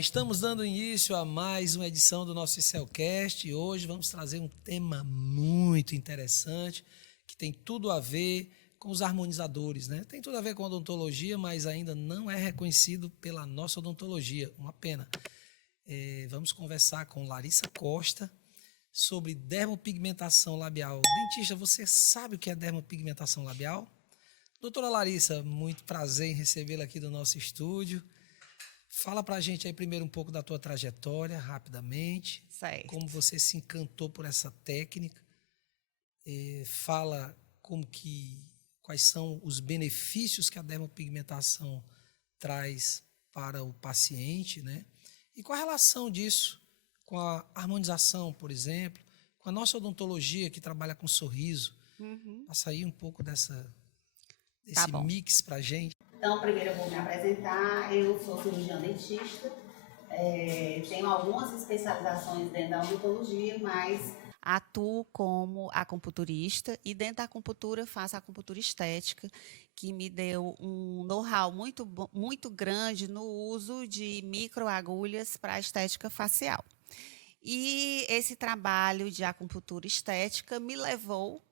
estamos dando início a mais uma edição do nosso Celcast e hoje vamos trazer um tema muito interessante que tem tudo a ver com os harmonizadores, né? Tem tudo a ver com a odontologia, mas ainda não é reconhecido pela nossa odontologia, uma pena. Vamos conversar com Larissa Costa sobre dermopigmentação labial. Dentista, você sabe o que é dermopigmentação labial? Doutora Larissa, muito prazer em recebê-la aqui do nosso estúdio. Fala pra gente aí primeiro um pouco da tua trajetória, rapidamente. Certo. Como você se encantou por essa técnica. Fala quais são os benefícios que a dermopigmentação traz para o paciente, né? E qual a relação disso com a harmonização, por exemplo, com a nossa odontologia que trabalha com sorriso. Passa aí um pouco Tá desse bom. mix pra gente. Então, primeiro eu vou me apresentar. Eu sou cirurgiã dentista, tenho algumas especializações dentro da odontologia, mas Atuo como acupunturista e dentro da acupuntura faço acupuntura estética, que me deu um know-how muito grande no uso de microagulhas para a estética facial. E esse trabalho de acupuntura estética me levou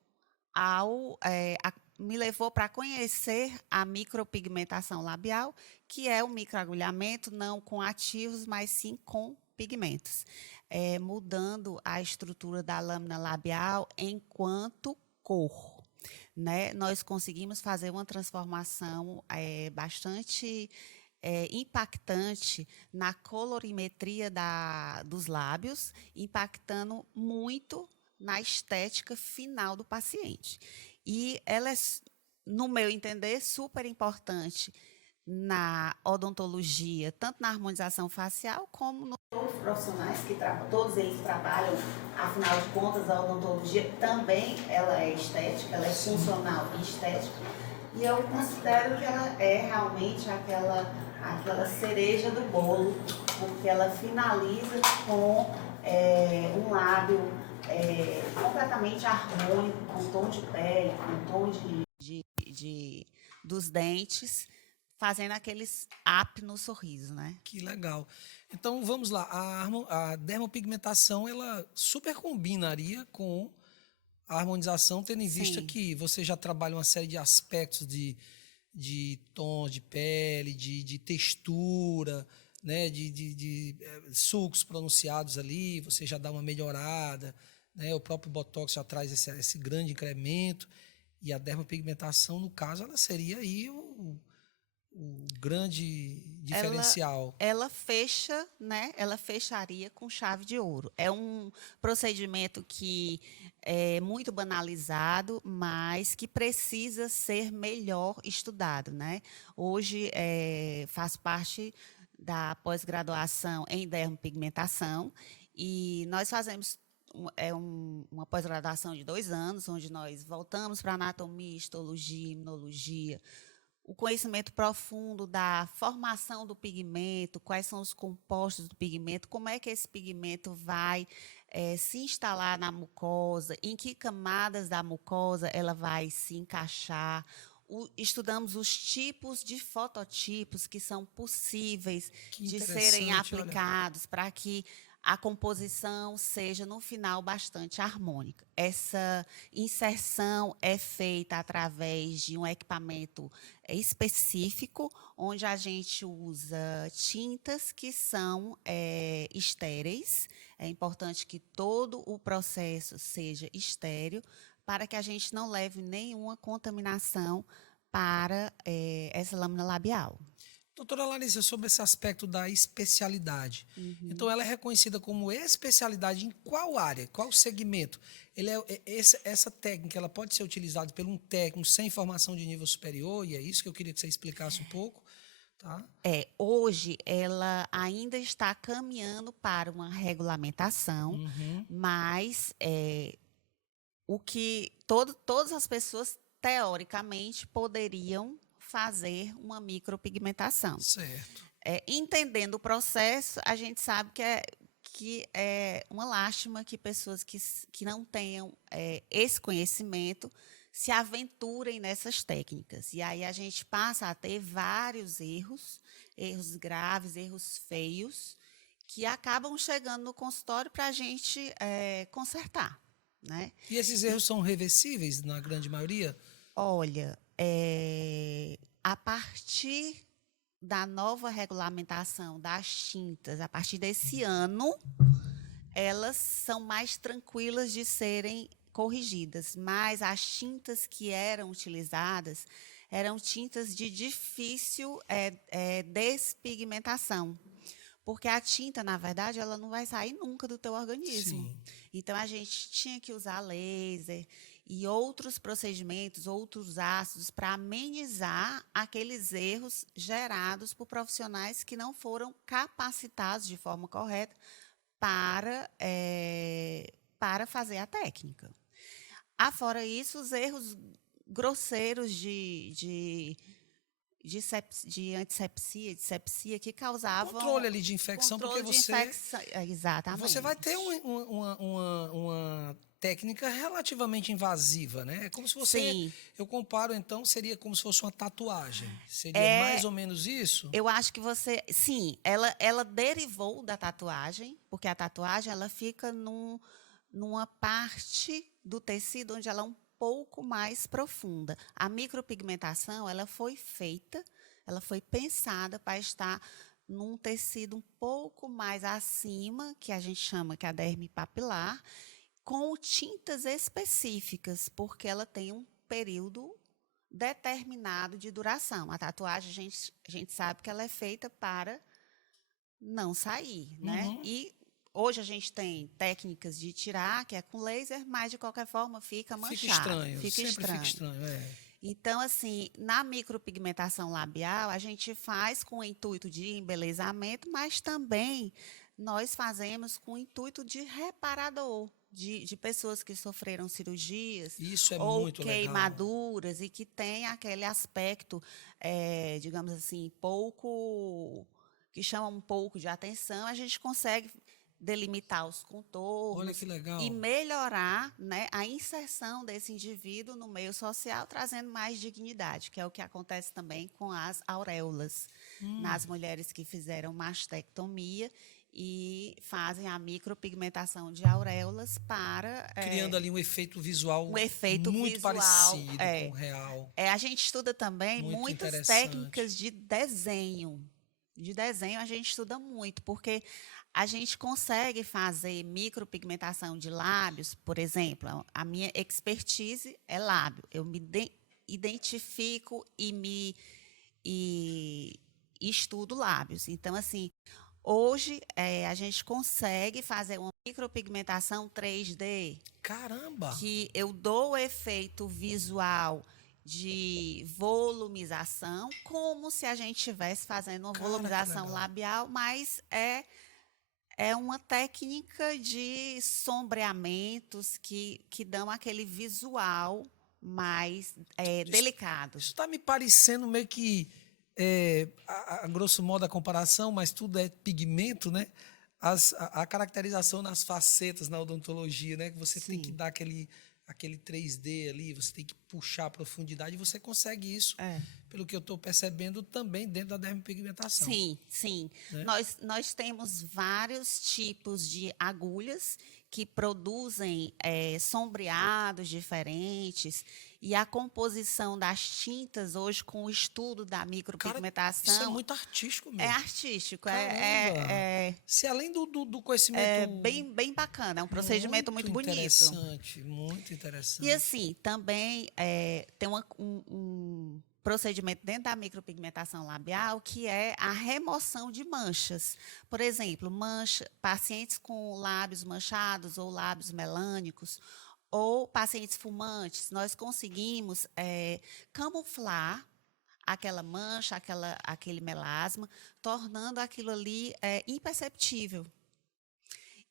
para conhecer a micropigmentação labial, que é o microagulhamento não com ativos, mas sim com pigmentos, mudando a estrutura da lâmina labial enquanto cor. Né? Nós conseguimos fazer uma transformação bastante impactante na colorimetria dos lábios, impactando muito na estética final do paciente. E ela é, no meu entender, super importante na odontologia, tanto na harmonização facial como no... todos os profissionais todos eles trabalham, afinal de contas, a odontologia também ela é estética, ela é funcional e estética. E eu considero que ela é realmente aquela cereja do bolo, porque ela finaliza com um lábio completamente harmônico, com tom de pele, com tom dos dentes, fazendo aqueles up no sorriso, né? Que legal. Então vamos lá. A dermopigmentação ela super combinaria com a harmonização, tendo em vista Sim. que você já trabalha uma série de aspectos de tons de pele, de textura, né, de sulcos pronunciados ali, você já dá uma melhorada, né, o próprio Botox já traz esse grande incremento, e a dermopigmentação, no caso, ela seria aí o grande diferencial. Ela fecha, né? Ela fecharia com chave de ouro. É um procedimento que é muito banalizado, mas que precisa ser melhor estudado, né? Hoje faço parte da pós-graduação em dermopigmentação e nós fazemos uma pós-graduação de 2 anos, onde nós voltamos para anatomia, histologia, imunologia, o conhecimento profundo da formação do pigmento, quais são os compostos do pigmento, como é que esse pigmento vai se instalar na mucosa, em que camadas da mucosa ela vai se encaixar. Estudamos os tipos de fototipos que são possíveis Que de serem interessante, olha. aplicados para que a composição seja, no final, bastante harmônica. Essa inserção é feita através de um equipamento específico, onde a gente usa tintas que são estéreis. É importante que todo o processo seja estéril, para que a gente não leve nenhuma contaminação para essa lâmina labial. Doutora Larissa, sobre esse aspecto da especialidade. Então, ela é reconhecida como especialidade em qual área, qual segmento? Essa técnica ela pode ser utilizada por um técnico sem formação de nível superior, e é isso que eu queria que você explicasse um pouco. Tá? Hoje, ela ainda está caminhando para uma regulamentação, mas o que todas as pessoas, teoricamente, poderiam fazer uma micropigmentação. Certo. Entendendo o processo, a gente sabe que é uma lástima que pessoas que não tenham esse conhecimento se aventurem nessas técnicas. E aí a gente passa a ter vários erros erros graves, erros feios, que acabam chegando no consultório para a gente consertar, né? E esses erros são reversíveis na grande maioria? Olha, a partir da nova regulamentação das tintas, a partir desse ano, elas são mais tranquilas de serem corrigidas, mas as tintas que eram utilizadas eram tintas de difícil despigmentação, porque a tinta, na verdade, ela não vai sair nunca do teu organismo. Sim. Então, a gente tinha que usar laser e outros procedimentos, outros ácidos, para amenizar aqueles erros gerados por profissionais que não foram capacitados de forma correta para fazer a técnica. Afora isso, os erros grosseiros de antissepsia, de sepsia, que causavam... Controle ali de infecção, porque Exatamente. você vai ter uma técnica relativamente invasiva, né? É como se você... Sim. Eu comparo, então, seria como se fosse uma tatuagem. Seria mais ou menos isso? Eu acho que você... Sim, ela derivou da tatuagem, porque a tatuagem ela fica numa parte do tecido onde ela é um pouco mais profunda. A micropigmentação, ela foi feita, ela foi pensada para estar num tecido um pouco mais acima, que a gente chama que é a derme papilar, com tintas específicas, porque ela tem um período determinado de duração. A tatuagem, a gente sabe que ela é feita para não sair, né? Uhum. E hoje a gente tem técnicas de tirar, que é com laser, mas de qualquer forma fica manchado. Fica estranho, fica sempre estranho. fica estranho, Então, assim, na micropigmentação labial, a gente faz com o intuito de embelezamento, mas também nós fazemos com o intuito de reparador, de pessoas que sofreram cirurgias Isso é ou muito legal. queimaduras e que tem aquele aspecto, digamos assim, que chama um pouco de atenção. A gente consegue delimitar os contornos. Olha que legal. E melhorar, né, a inserção desse indivíduo no meio social, trazendo mais dignidade, que é o que acontece também com as auréolas, nas mulheres que fizeram mastectomia e fazem a micropigmentação de auréolas para... Criando ali um efeito visual muito visual, parecido com o real. A gente estuda também Muito muitas interessante. técnicas de desenho. De desenho a gente estuda muito, porque a gente consegue fazer micropigmentação de lábios, por exemplo. A minha expertise é lábio. Eu me identifico e estudo lábios. Então, assim, hoje a gente consegue fazer uma micropigmentação 3D. Caramba! Que eu dou o efeito visual de volumização, como se a gente estivesse fazendo uma volumização labial, mas é uma técnica de sombreamentos que dão aquele visual mais delicado. Isso está me parecendo meio que, a grosso modo, a comparação, mas tudo é pigmento, né? A caracterização nas facetas na odontologia, né? Que você tem que dar aquele 3D ali, você tem que puxar a profundidade, e você consegue isso, pelo que eu estou percebendo, também dentro da dermopigmentação. Sim, sim. Né? Nós temos vários tipos de agulhas que produzem sombreados diferentes, e a composição das tintas hoje, com o estudo da micropigmentação... Cara, isso é muito artístico mesmo. É artístico. Se além do conhecimento... É bem bacana, é um procedimento muito bonito. Muito interessante. E assim, também tem um procedimento dentro da micropigmentação labial, que é a remoção de manchas. Por exemplo, pacientes com lábios manchados ou lábios melânicos, ou pacientes fumantes, nós conseguimos camuflar aquela mancha, aquele melasma, tornando aquilo ali imperceptível.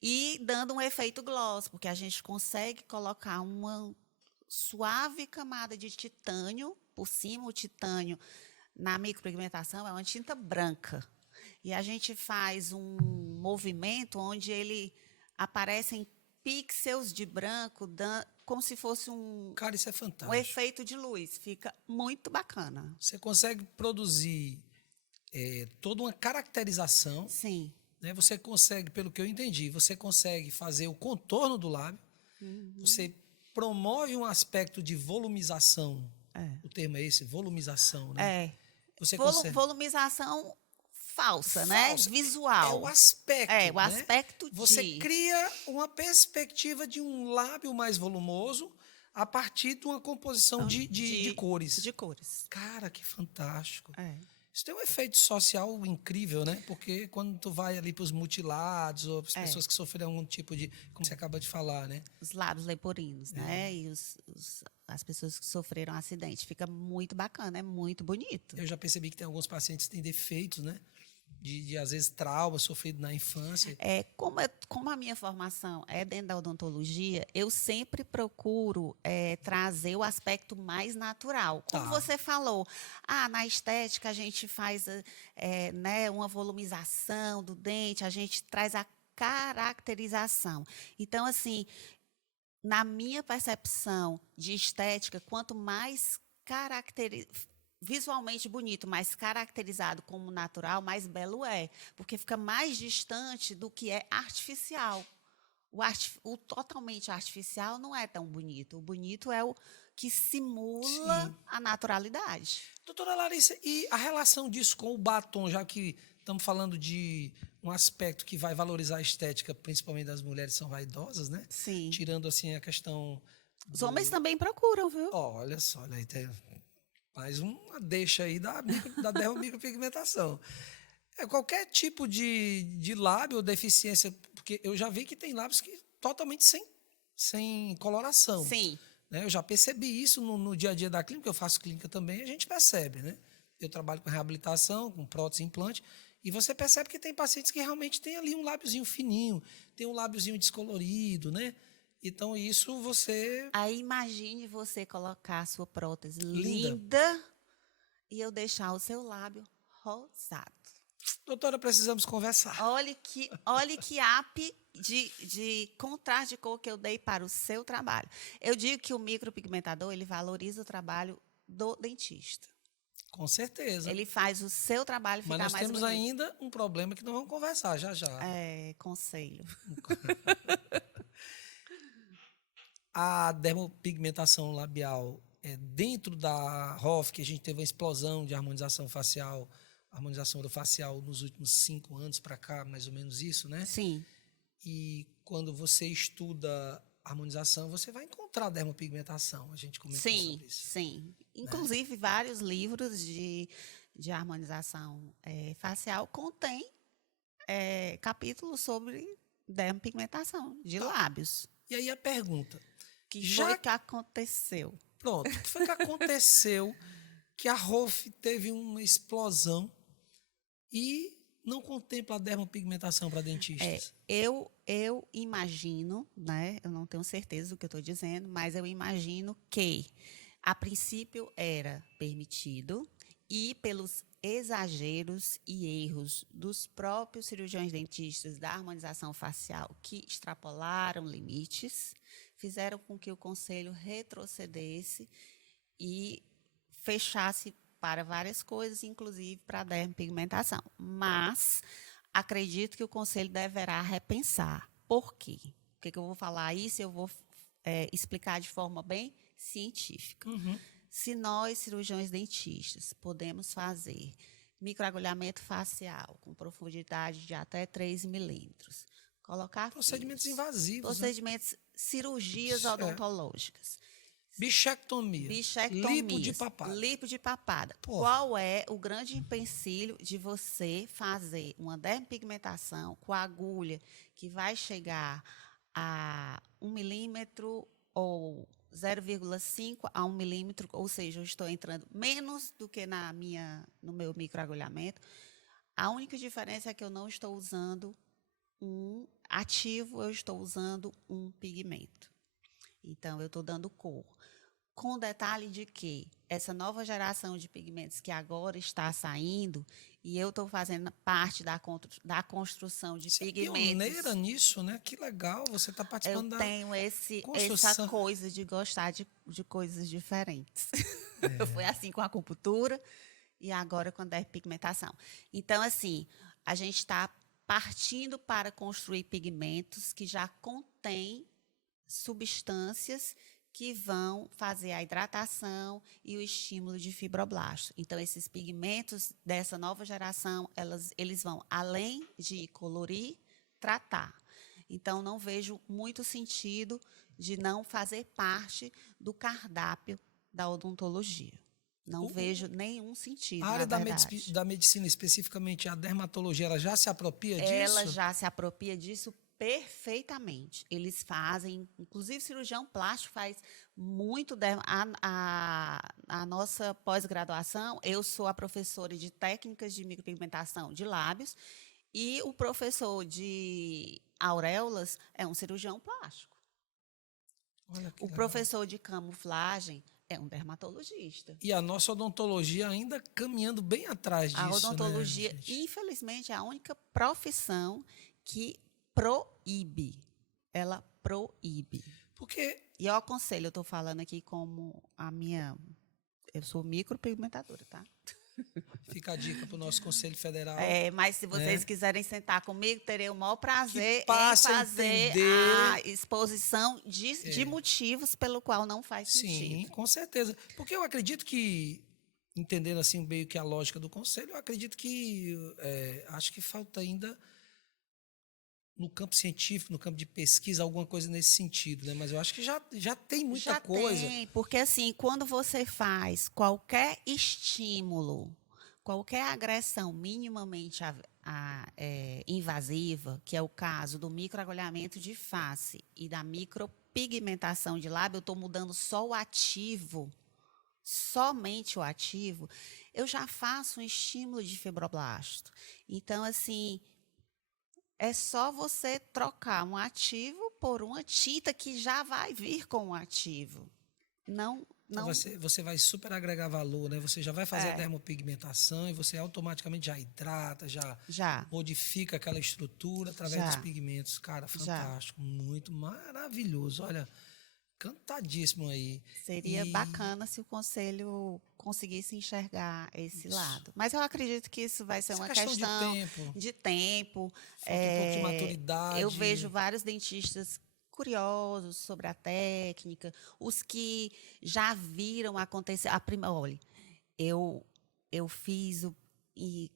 E dando um efeito gloss, porque a gente consegue colocar uma suave camada de titânio por cima. O titânio, na micropigmentação, é uma tinta branca. E a gente faz um movimento onde ele aparecem pixels de branco, como se fosse Cara, isso é fantástico. um efeito de luz. Fica muito bacana. Você consegue produzir toda uma caracterização, Sim. né? Você consegue, pelo que eu entendi, você consegue fazer o contorno do lábio, você promove um aspecto de volumização. É. O termo é esse, volumização, né? É. Você consegue. Volumização falsa, Falsa. né? É Visual. o aspecto. É, o né? aspecto Você de... cria uma perspectiva de um lábio mais volumoso a partir de uma composição de cores. De cores. Cara, que fantástico. É. Isso tem um efeito social incrível, né? Porque quando tu vai ali para os mutilados ou para as pessoas que sofreram algum tipo de, como você acaba de falar, né? Os lábios leporino, né? E as pessoas que sofreram acidente. Fica muito bacana, é muito bonito. Eu já percebi que tem alguns pacientes que têm defeitos, né? De às vezes, trauma sofrido na infância. Como a minha formação é dentro da odontologia, eu sempre procuro trazer o aspecto mais natural. Como Tá. você falou, na estética a gente faz né, uma volumização do dente, a gente traz a caracterização. Então, assim, na minha percepção de estética, quanto mais visualmente bonito, mais caracterizado como natural, mais belo é, porque fica mais distante do que é artificial. O totalmente artificial não é tão bonito. O bonito é o que simula a naturalidade. Doutora Larissa, e a relação disso com o batom, já que estamos falando de um aspecto que vai valorizar a estética, principalmente das mulheres que são vaidosas, né? Sim. Tirando assim a questão... Os homens também procuram, viu? Olha só, olha aí, tem mais uma deixa aí da dermomicropigmentação. Qualquer tipo de lábio ou deficiência, porque eu já vi que tem lábios que totalmente sem coloração. Sim. Né? Eu já percebi isso no dia a dia da clínica, eu faço clínica também, a gente percebe, né? Eu trabalho com reabilitação, com prótese e implante, e você percebe que tem pacientes que realmente tem ali um lábiozinho fininho, tem um lábiozinho descolorido, né? Então, isso você... Aí imagine você colocar a sua prótese Linda. linda e eu deixar o seu lábio rosado. Doutora, precisamos conversar. Olhe que up de contraste de cor que eu dei para o seu trabalho. Eu digo que o micropigmentador, ele valoriza o trabalho do dentista. Com certeza. Ele faz o seu trabalho ficar Mas nós mais temos bonito. ainda um problema que nós vamos conversar já já. Conselho. A dermopigmentação labial, dentro da ROF, que a gente teve uma explosão de harmonização facial, harmonização orofacial nos últimos 5 anos para cá, mais ou menos isso, né? Sim. E quando você estuda harmonização, você vai encontrar dermopigmentação. A gente comentou sobre isso. Sim. Inclusive, vários livros de harmonização facial contêm capítulos sobre dermopigmentação de lábios. E aí a pergunta... Que foi que aconteceu? Pronto, o que foi que aconteceu que a ROF teve uma explosão e não contempla a dermopigmentação para dentistas? Eu imagino, né? Eu não tenho certeza do que eu estou dizendo, mas eu imagino que, a princípio, era permitido e pelos exageros e erros dos próprios cirurgiões dentistas da harmonização facial que extrapolaram limites, fizeram com que o conselho retrocedesse e fechasse para várias coisas, inclusive para a dermopigmentação. Mas acredito que o conselho deverá repensar. Por quê? Por que eu vou falar isso? Eu vou explicar de forma bem científica. Uhum. Se nós, cirurgiões dentistas, podemos fazer microagulhamento facial com profundidade de até 3 milímetros, colocar Procedimentos fios, invasivos. procedimentos, cirurgias odontológicas, Bichectomia. Lipo de papada. Lipo de papada. Porra. Qual é o grande empecilho de você fazer uma dermopigmentação com a agulha que vai chegar a 1 milímetro ou 0,5 a 1 milímetro, ou seja, eu estou entrando menos do que no meu microagulhamento. A única diferença é que eu não estou usando um ativo, eu estou usando um pigmento. Então, eu estou dando cor. Com o detalhe de que essa nova geração de pigmentos que agora está saindo, e eu estou fazendo parte da construção de Você pigmentos. é pioneira nisso, né? Que legal, você está participando Eu da tenho construção. essa coisa de gostar de coisas diferentes. Foi assim com a acupuntura e agora com a dermopigmentação. Então, assim, a gente está partindo para construir pigmentos que já contêm substâncias que vão fazer a hidratação e o estímulo de fibroblasto. Então, esses pigmentos dessa nova geração, eles vão, além de colorir, tratar. Então, não vejo muito sentido de não fazer parte do cardápio da odontologia. Não vejo nenhum sentido, A área na verdade. da medicina, especificamente a dermatologia, ela já se apropria Ela disso? já se apropria disso perfeitamente. Eles fazem, inclusive cirurgião plástico faz muito. A nossa pós-graduação, eu sou a professora de técnicas de micropigmentação de lábios e o professor de auréolas é um cirurgião plástico. Olha que O legal. professor de camuflagem é um dermatologista. E a nossa odontologia ainda caminhando bem atrás disso, A odontologia, né, gente? infelizmente, é a única profissão que proíbe. Ela proíbe. Porque E eu aconselho, eu estou falando aqui como a minha. Eu sou micropigmentadora, tá? fica a dica para o nosso Conselho Federal. Mas se vocês quiserem sentar comigo, terei o maior prazer em passe a fazer entender. a exposição de motivos pelo qual não faz Sim, sentido. com certeza. Porque eu acredito que, entendendo assim meio que a lógica do Conselho, eu acredito que acho que falta ainda no campo científico, no campo de pesquisa, alguma coisa nesse sentido, né? Mas eu acho que já tem muita Já coisa. tem, porque assim, quando você faz qualquer estímulo, qualquer agressão minimamente invasiva, que é o caso do microagulhamento de face e da micropigmentação de lábio, eu estou mudando só o ativo, somente o ativo, eu já faço um estímulo de fibroblasto. Então, assim, é só você trocar um ativo por uma tinta que já vai vir com o ativo. Não. Então você vai super agregar valor, né? Você já vai fazer a dermopigmentação e você automaticamente já hidrata, já modifica aquela estrutura através dos pigmentos. Cara, fantástico, muito maravilhoso. Olha, cantadíssimo aí. Seria bacana se o conselho conseguisse enxergar esse lado. Mas eu acredito que isso vai ser uma questão de tempo. Falta um pouco de maturidade. Eu vejo vários dentistas curiosos sobre a técnica, os que já viram acontecer. Olha, eu fiz e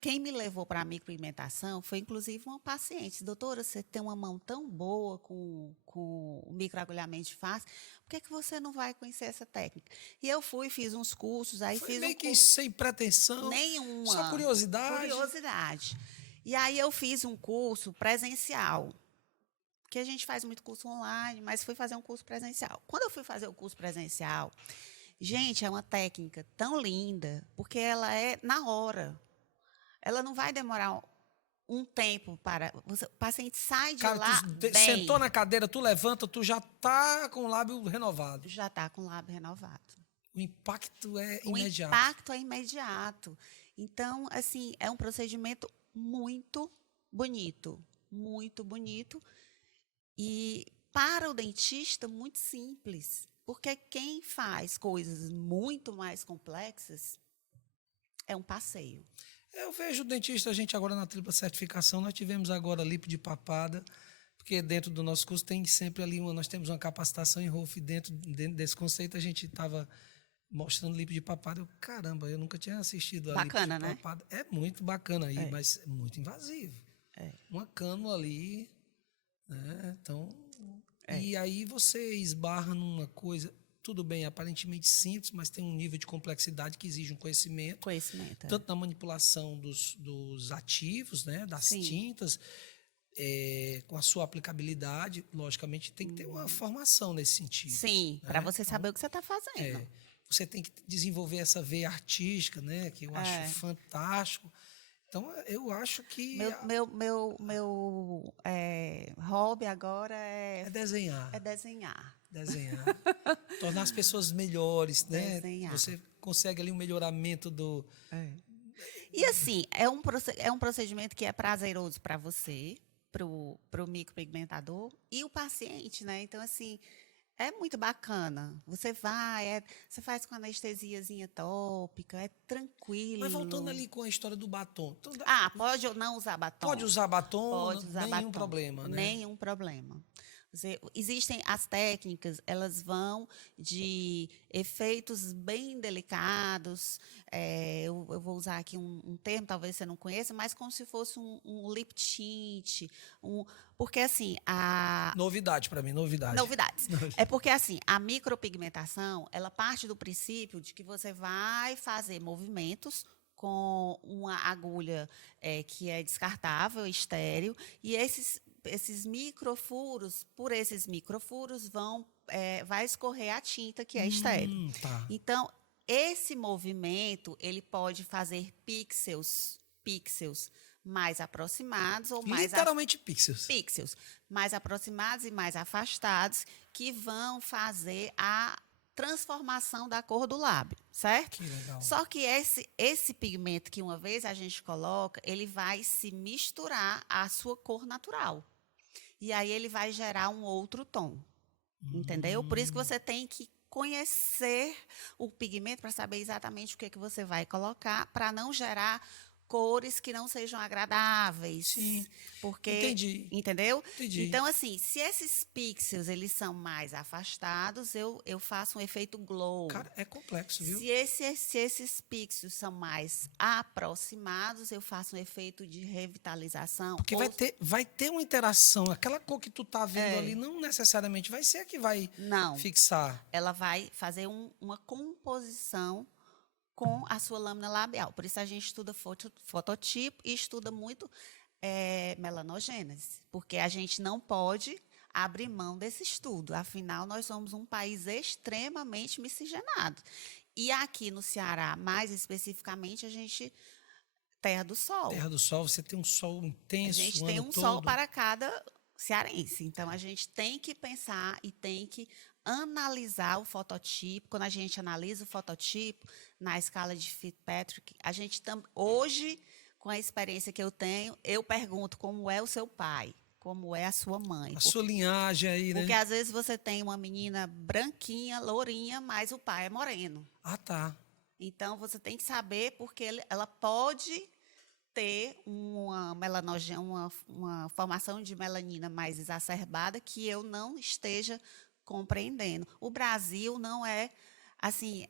quem me levou para a micropigmentação foi, inclusive, uma paciente. Doutora, você tem uma mão tão boa com o microagulhamento de face, por que você não vai conhecer essa técnica? E eu fiz uns cursos, aí foi fiz meio que sem pretensão. Nenhuma. Só curiosidade. Curiosidade. E aí eu fiz um curso presencial, porque a gente faz muito curso online, mas fui fazer um curso presencial. Quando eu fui fazer o curso presencial, gente, é uma técnica tão linda, porque ela é na hora. Ela não vai demorar um tempo para... O paciente sai de lá bem. Sentou na cadeira, tu levanta, tu já está com o lábio renovado. Já está com o lábio renovado. O impacto é imediato. O impacto é imediato. Então, assim, é um procedimento muito bonito. Muito bonito. E para o dentista, muito simples. Porque quem faz coisas muito mais complexas é um passeio. Eu vejo o dentista, a gente agora na tripla certificação, nós tivemos agora lipo de papada, porque dentro do nosso curso tem sempre ali, nós temos uma capacitação em ROF, dentro desse conceito a gente estava mostrando lipo de papada. Caramba, eu nunca tinha assistido a lipo de papada. É muito bacana aí, mas é muito invasivo. Uma cânula ali, né? Então, e aí você esbarra numa coisa... Tudo bem, aparentemente simples, mas tem um nível de complexidade que exige um conhecimento. Tanto na manipulação dos ativos, né, das tintas, com a sua aplicabilidade, logicamente, tem que ter uma formação nesse sentido. Sim, né? para você saber o que você está fazendo. Você tem que desenvolver essa veia artística, né, que eu acho fantástico. Então, eu acho que... Meu hobby agora é desenhar. É desenhar. Tornar as pessoas melhores, né? Desenhar. Você consegue ali um melhoramento do... E assim, é um procedimento que é prazeroso para você, pro micropigmentador e o paciente, né? Então, assim, É muito bacana. Você vai, você faz com anestesiazinha tópica, é Mas voltando tranquilo. ali com a história do batom. Então, Ah, pode ou não usar pode batom? usar batom, Pode usar nenhum batom, problema, né? nenhum problema. Existem as técnicas, elas vão de efeitos bem delicados. Eu vou usar aqui um termo, talvez você não conheça, mas como se fosse um lip tint, porque assim a Novidade para mim, novidade. novidades. É porque assim a micropigmentação, ela parte do princípio de que você vai fazer movimentos com uma agulha que é descartável, estéril, e esses microfuros, por esses microfuros vai escorrer a tinta que é estéril. Tá. Então, esse movimento, ele pode fazer pixels mais aproximados ou Literalmente pixels. pixels mais aproximados e mais afastados, que vão fazer a transformação da cor do lábio, certo? Que legal. Só que esse pigmento que uma vez a gente coloca, ele vai se misturar à sua cor natural. E aí ele vai gerar um outro tom. Entendeu? Por isso que você tem que conhecer o pigmento para saber exatamente o que você vai colocar, para não gerar cores que não sejam agradáveis. Sim. Porque, Entendi. entendeu? Entendi. Então, assim, se esses pixels eles são mais afastados, eu faço um efeito glow. Cara, é complexo, viu? Se esses pixels são mais aproximados, eu faço um efeito de revitalização. Porque vai ter uma interação. Aquela cor que tu tá vendo ali não necessariamente vai ser a que vai Não. fixar. Ela vai fazer uma composição com a sua lâmina labial. Por isso a gente estuda fototipo e estuda muito melanogênese, porque a gente não pode abrir mão desse estudo. Afinal, nós somos um país extremamente miscigenado. E aqui no Ceará, mais especificamente, a gente terra do sol. Terra do Sol, você tem um sol intenso A gente o tem ano um todo. sol para cada cearense. Então, a gente tem que pensar e tem que analisar o fototipo. Quando a gente analisa o fototipo na escala de Fitzpatrick, a gente hoje, com a experiência que eu tenho, eu pergunto como é o seu pai, como é a sua mãe. A sua linhagem aí, né? Porque às vezes você tem uma menina branquinha, lourinha, mas o pai é moreno. Ah, tá. Então, você tem que saber porque ela pode ter uma formação de melanina mais exacerbada que eu não esteja compreendendo. O Brasil não é assim,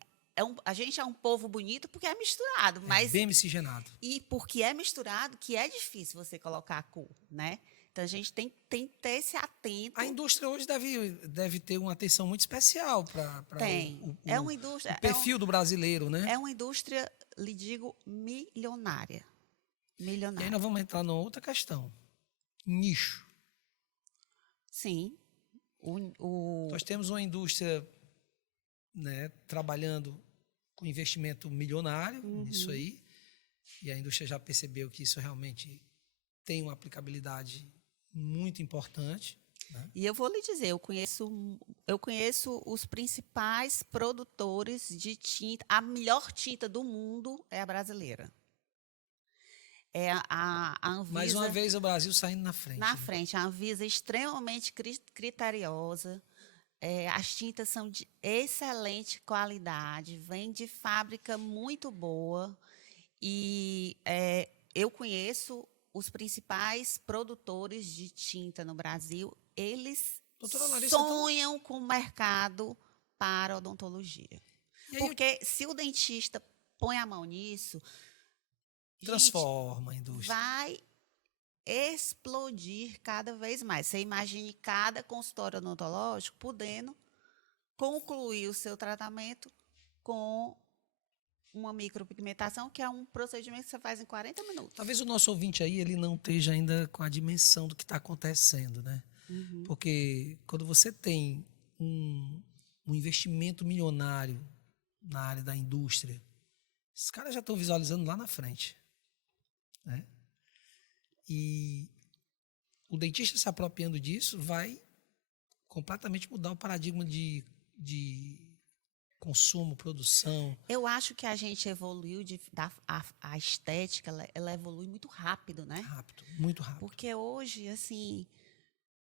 a gente é um povo bonito porque é misturado, mas Bem miscigenado. e porque é misturado que é difícil você colocar a cor, né? Então a gente tem que ter esse atento. A indústria hoje deve ter uma atenção muito especial para É uma indústria, o perfil do brasileiro, né? é uma indústria, lhe digo, milionária. E aí Milionária. nós vamos entrar numa outra questão. Nicho. Sim. Nós temos uma indústria, né, trabalhando com investimento milionário nisso aí. E a indústria já percebeu que isso realmente tem uma aplicabilidade muito importante. Né? E eu vou lhe dizer, eu conheço os principais produtores de tinta. A melhor tinta do mundo é a brasileira. É a Anvisa. Mais uma vez o Brasil saindo na frente. Na né? frente, a Anvisa é extremamente criteriosa. As tintas são de excelente qualidade, vem de fábrica muito boa. E eu conheço os principais produtores de tinta no Brasil. Eles Doutora Larissa, sonham com o mercado para odontologia. E aí, Porque se o dentista põe a mão nisso, transforma a indústria. vai explodir cada vez mais. Você imagine cada consultório odontológico podendo concluir o seu tratamento com uma micropigmentação, que é um procedimento que você faz em 40 minutos. Talvez o nosso ouvinte aí ele não esteja ainda com a dimensão do que está acontecendo, né? Porque quando você tem um investimento milionário na área da indústria, esses caras já estão visualizando lá na frente. Né? E o dentista se apropriando disso vai completamente mudar o paradigma de consumo, produção. Eu acho que a gente evoluiu, a estética, ela evolui muito rápido, né? Rápido, muito rápido. Porque hoje, assim,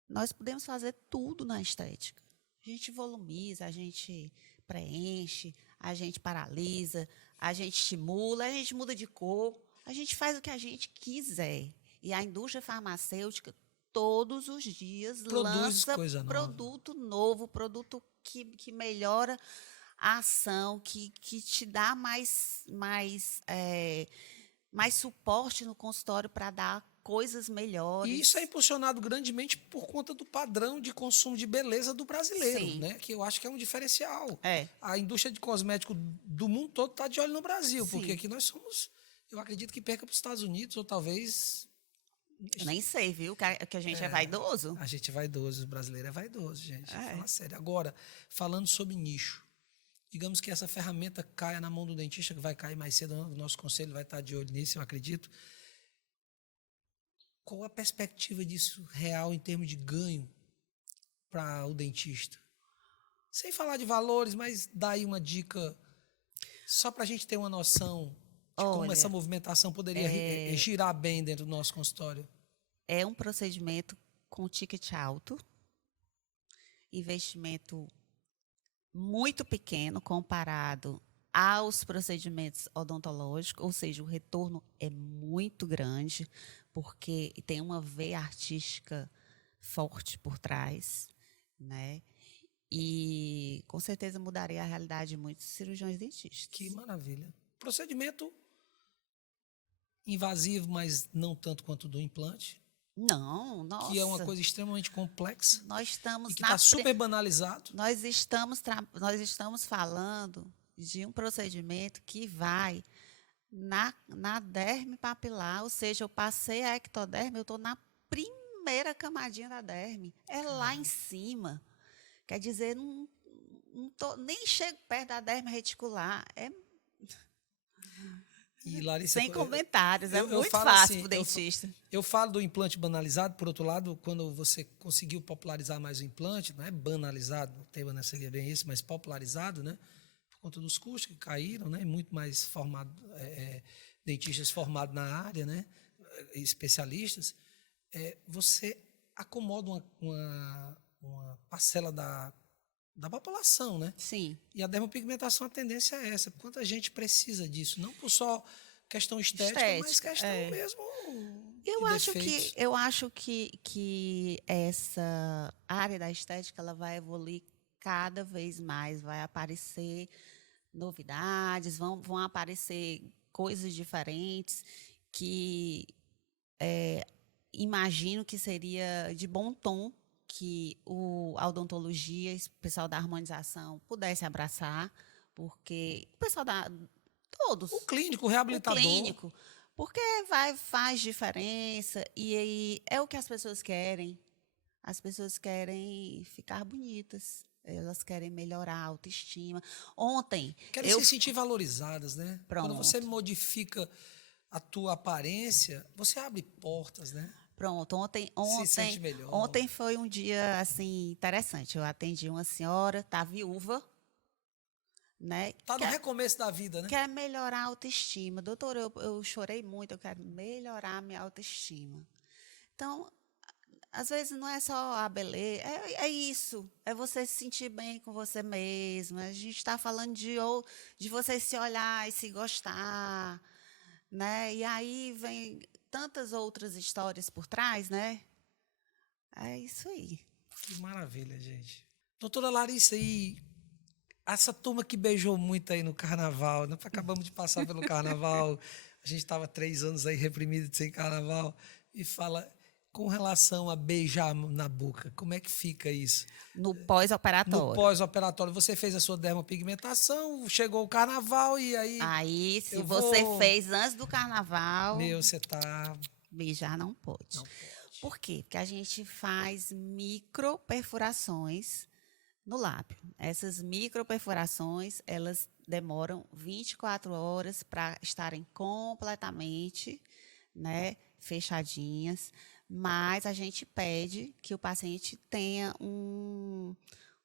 nós podemos fazer tudo na estética. A gente volumiza, a gente preenche, a gente paralisa, a gente estimula, a gente muda de cor, a gente faz o que a gente quiser. E a indústria farmacêutica, todos os dias, Produz lança coisa nova. produto novo, produto que melhora a ação, que te dá mais suporte no consultório para dar coisas melhores. E isso é impulsionado grandemente por conta do padrão de consumo de beleza do brasileiro, Sim. né? Que eu acho que é um diferencial. É. A indústria de cosmético do mundo todo está de olho no Brasil, Sim. porque aqui nós somos, eu acredito que perca para os Estados Unidos, ou talvez... Eu nem sei, viu? Que a gente é vaidoso. A gente é vaidoso, o brasileiro é vaidoso, gente. É. Fala sério. Agora, falando sobre nicho, digamos que essa ferramenta caia na mão do dentista, que vai cair mais cedo, o nosso conselho vai estar de olho nisso, eu acredito. Qual a perspectiva disso real em termos de ganho para o dentista? Sem falar de valores, mas dá aí uma dica, só para a gente ter uma noção de como Olha, essa movimentação poderia girar bem dentro do nosso consultório. é um procedimento com ticket alto, investimento muito pequeno comparado aos procedimentos odontológicos, ou seja, o retorno é muito grande, porque tem uma veia artística forte por trás, né? E com certeza mudaria a realidade de muitos cirurgiões dentistas. Que maravilha. Procedimento invasivo, mas não tanto quanto o do implante, Não, nossa. que é uma coisa extremamente complexa Nós estamos e que está super banalizado. nós estamos falando de um procedimento que vai na derme papilar, ou seja, eu passei a ectoderme, eu estou na primeira camadinha da derme, é lá em cima. Quer dizer, nem chego perto da derme reticular. É E, Larissa, sem comentários, é eu muito falo fácil assim, para o dentista. Eu falo do implante banalizado, por outro lado, quando você conseguiu popularizar mais o implante, não é banalizado, o termo não seria bem esse, mas popularizado, né? Por conta dos custos que caíram, né? Muito mais dentistas formados na área, né? Especialistas, você acomoda uma parcela da população, né? Sim. E a dermopigmentação, a tendência é essa. Quanta gente precisa disso? Não por só questão estética, mas questão mesmo Eu acho que essa área da estética ela vai evoluir cada vez mais, vai aparecer novidades, vão aparecer coisas diferentes que imagino que seria de bom tom que a odontologia, o pessoal da harmonização pudesse abraçar, porque o pessoal todos. O clínico, o reabilitador. O clínico, porque faz diferença e aí é o que as pessoas querem. As pessoas querem ficar bonitas, elas querem melhorar a autoestima. Ontem Querem se sentir valorizadas, né? Pronto. Quando você modifica a tua aparência, você abre portas, né? Pronto, Se sente melhor. Ontem foi um dia assim interessante. Eu atendi uma senhora, tá viúva, né? Tá no recomeço da vida, né? Quer melhorar a autoestima. Doutor, eu chorei muito, eu quero melhorar a minha autoestima. Então, às vezes não é só a beleza, é isso. É você se sentir bem com você mesma. A gente está falando de você se olhar e se gostar, né? E aí vem tantas outras histórias por trás, né? É isso aí. Que maravilha, gente. Doutora Larissa, e essa turma que beijou muito aí no carnaval, nós acabamos de passar pelo carnaval, a gente estava 3 anos aí reprimido sem carnaval, e fala, com relação a beijar na boca, como é que fica isso? No pós-operatório. No pós-operatório, você fez a sua dermopigmentação, chegou o carnaval e aí... Aí, se você fez antes do carnaval... você tá... Beijar não pode. Não pode. Por quê? Porque a gente faz microperfurações no lábio. Essas microperfurações, elas demoram 24 horas para estarem completamente, né, fechadinhas, mas a gente pede que o paciente tenha um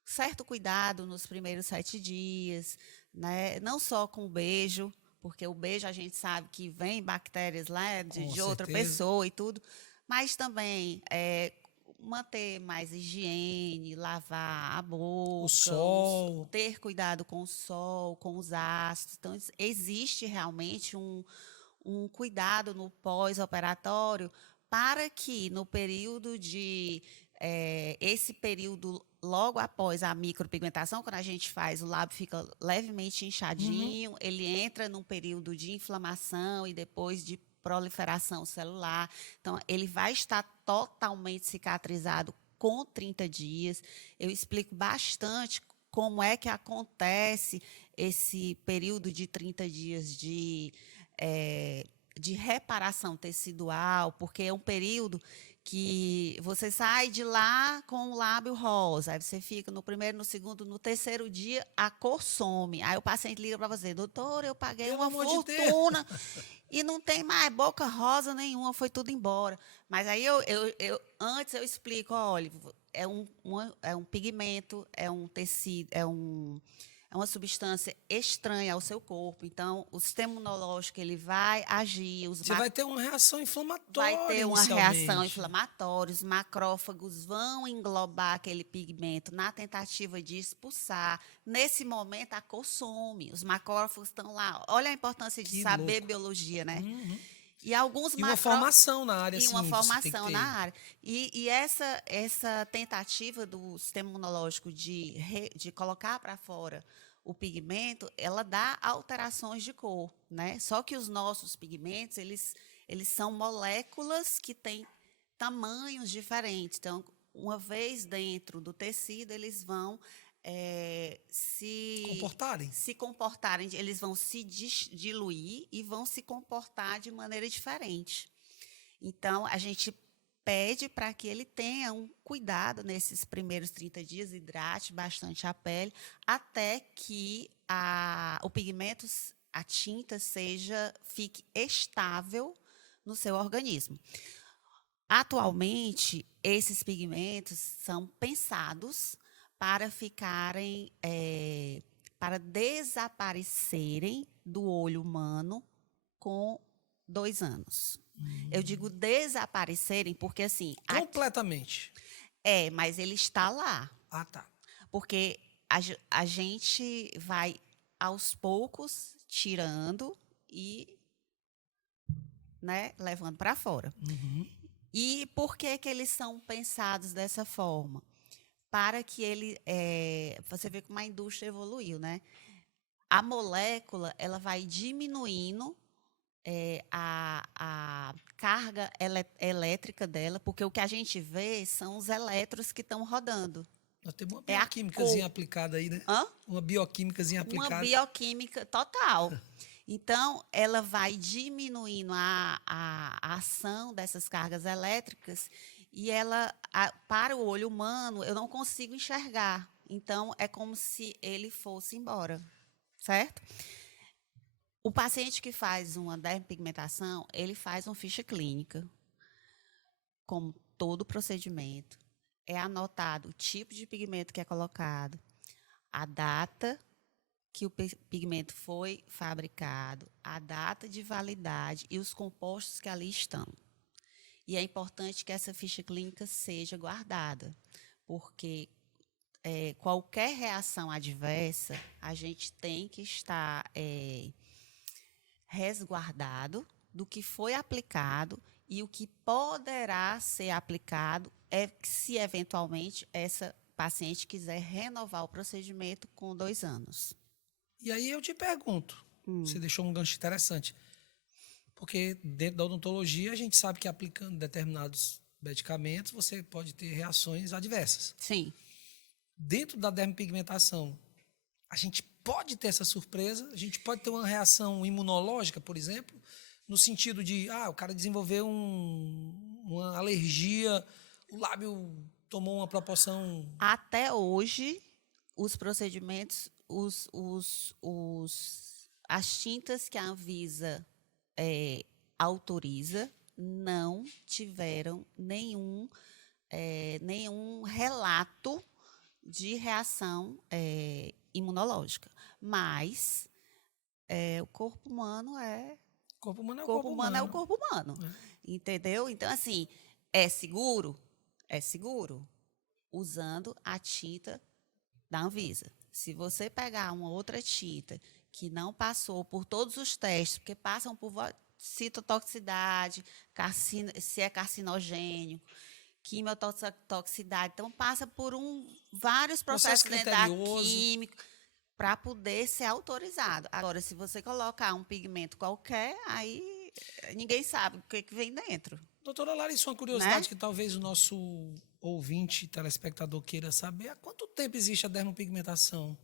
certo cuidado nos primeiros 7 dias, né, não só com o beijo, porque o beijo a gente sabe que vem bactérias lá de outra pessoa e tudo, mas também manter mais higiene, lavar a boca, O sol. ter cuidado com o sol, com os ácidos. Então, existe realmente um cuidado no pós-operatório para que no período esse período logo após a micropigmentação, quando a gente faz, o lábio fica levemente inchadinho, ele entra num período de inflamação e depois de proliferação celular. Então, ele vai estar totalmente cicatrizado com 30 dias. Eu explico bastante como é que acontece esse período de 30 dias de reparação tecidual, porque é um período que você sai de lá com o lábio rosa, aí você fica no primeiro, no segundo, no terceiro dia, a cor some. Aí o paciente liga para você, doutor, eu paguei Pelo uma amor de Deus. fortuna e não tem mais boca rosa nenhuma, foi tudo embora. Mas aí antes eu explico, olha, é um pigmento, é um tecido, é uma substância estranha ao seu corpo. Então, o sistema imunológico ele vai agir. Você vai ter uma reação inflamatória Vai ter uma inicialmente. reação inflamatória, os macrófagos vão englobar aquele pigmento na tentativa de expulsar. Nesse momento, a cor some, os macrófagos estão lá. Olha a importância de Que saber louco. biologia, né? Uhum. E alguns E uma formação na área, e uma assim, você tem que formação ter. na área. E essa tentativa do sistema imunológico de colocar para fora o pigmento, ela dá alterações de cor, né? Só que os nossos pigmentos, eles são moléculas que têm tamanhos diferentes. Então, uma vez dentro do tecido, eles vão Comportarem. se comportarem, eles vão se diluir e vão se comportar de maneira diferente. Então, a gente pede para que ele tenha um cuidado nesses primeiros 30 dias, hidrate bastante a pele, até que o pigmento, a tinta, fique estável no seu organismo. Atualmente, esses pigmentos são pensados para ficarem, para desaparecerem do olho humano com 2 anos. Eu digo desaparecerem porque, assim... Completamente. mas ele está lá. Ah, tá. Porque a gente vai, aos poucos, tirando e, né, levando para fora. Uhum. E por que eles são pensados dessa forma? Para que ele... você vê como a indústria evoluiu, né? A molécula ela vai diminuindo a carga elétrica dela, porque o que a gente vê são os elétrons que estão rodando. Nós temos uma É a bioquímicazinha cor. aplicada aí, né? Hã? Uma bioquímicazinha Uma aplicada. bioquímica total. Então, ela vai diminuindo a ação dessas cargas elétricas e para o olho humano, eu não consigo enxergar. Então, é como se ele fosse embora, certo? O paciente que faz uma dermopigmentação, ele faz uma ficha clínica, como todo procedimento. É anotado o tipo de pigmento que é colocado, a data que o pigmento foi fabricado, a data de validade e os compostos que ali estão. E é importante que essa ficha clínica seja guardada, porque qualquer reação adversa, a gente tem que estar resguardado do que foi aplicado e o que poderá ser aplicado se eventualmente essa paciente quiser renovar o procedimento com 2 anos. E aí eu te pergunto, você deixou um gancho interessante, porque dentro da odontologia a gente sabe que aplicando determinados medicamentos você pode ter reações adversas. Sim. Dentro da dermopigmentação, a gente pode ter essa surpresa, a gente pode ter uma reação imunológica, por exemplo, no sentido de, o cara desenvolveu uma alergia, o lábio tomou uma proporção... Até hoje, os procedimentos, as tintas que a Anvisa autoriza não tiveram nenhum relato de reação imunológica. Mas o corpo humano é... O corpo humano é o corpo humano é o corpo humano. Entendeu? Então, assim, é seguro? é seguro, usando a tinta da Anvisa. Se você pegar uma outra tinta que não passou por todos os testes, porque passam por citotoxicidade, se é carcinogênico, quimiotoxicidade, então passa por vários processos dentro da química para poder ser autorizado. Agora, se você colocar um pigmento qualquer, aí ninguém sabe o que vem dentro. Doutora Larissa, uma curiosidade, Né? que talvez o nosso ouvinte, telespectador queira saber: há quanto tempo existe a dermopigmentação?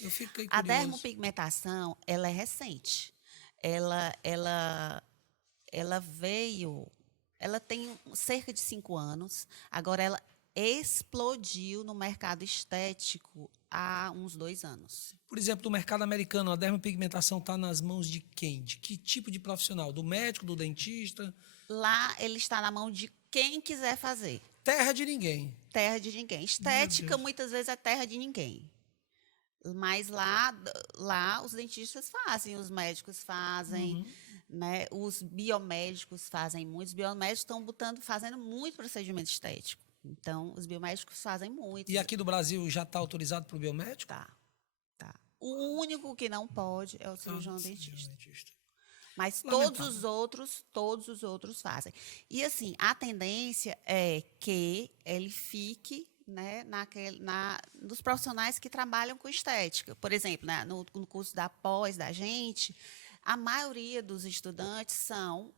Eu fiquei curioso. A dermopigmentação, ela é recente. Ela veio, ela tem cerca de 5 anos. Agora, ela explodiu no mercado estético há uns 2 anos. Por exemplo, no mercado americano, a dermopigmentação está nas mãos de quem? De que tipo de profissional? Do médico, do dentista? Lá, ele está na mão de quem quiser fazer. Terra de ninguém. Terra de ninguém. Estética, muitas vezes, é terra de ninguém. Mas lá os dentistas fazem, os médicos fazem, né? Os biomédicos fazem muito. Os biomédicos estão fazendo muito procedimento estético. Então, os biomédicos fazem muito. E aqui do Brasil já está autorizado para o biomédico? Tá. O único que não pode é o cirurgião dentista. Mas todos os outros fazem. E assim, a tendência é que ele fique, né, nos profissionais que trabalham com estética. Por exemplo, né, no curso da pós da gente, a maioria dos estudantes são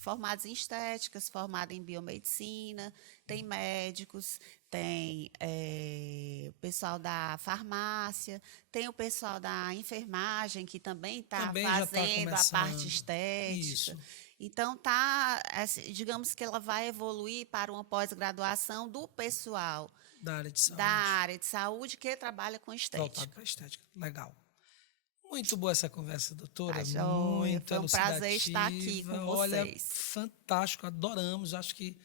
formados em estéticas, formados em biomedicina, tem médicos, tem o pessoal da farmácia, tem o pessoal da enfermagem, que também está fazendo a parte estética. Isso. Então, digamos que ela vai evoluir para uma pós-graduação do pessoal Da área de saúde que trabalha com estética. Voltado para a estética. Legal. Muito boa essa conversa, doutora. Muito foi um prazer estar aqui com vocês. Olha, fantástico, adoramos. Acho que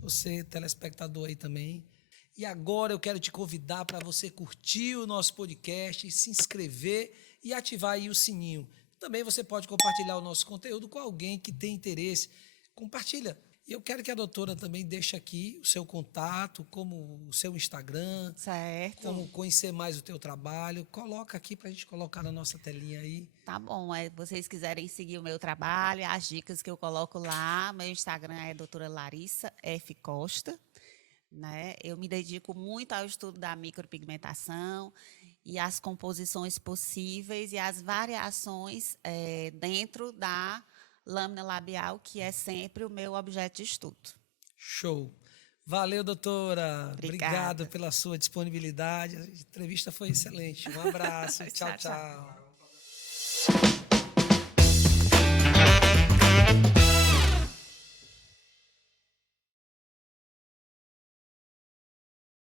você, telespectador aí também. E agora eu quero te convidar para você curtir o nosso podcast, se inscrever e ativar aí o sininho. Também você pode compartilhar o nosso conteúdo com alguém que tem interesse. Compartilha. E eu quero que a doutora também deixe aqui o seu contato, como o seu Instagram, certo, como conhecer mais o teu trabalho. Coloca aqui para a gente colocar na nossa telinha aí. Tá bom, vocês quiserem seguir o meu trabalho, as dicas que eu coloco lá, meu Instagram é doutora Larissa F. Costa. Né? Eu me dedico muito ao estudo da micropigmentação e as composições possíveis e as variações dentro da lâmina labial, que é sempre o meu objeto de estudo. Show! Valeu, doutora. Obrigada. Obrigado pela sua disponibilidade. A entrevista foi excelente. Um abraço. Tchau, tchau.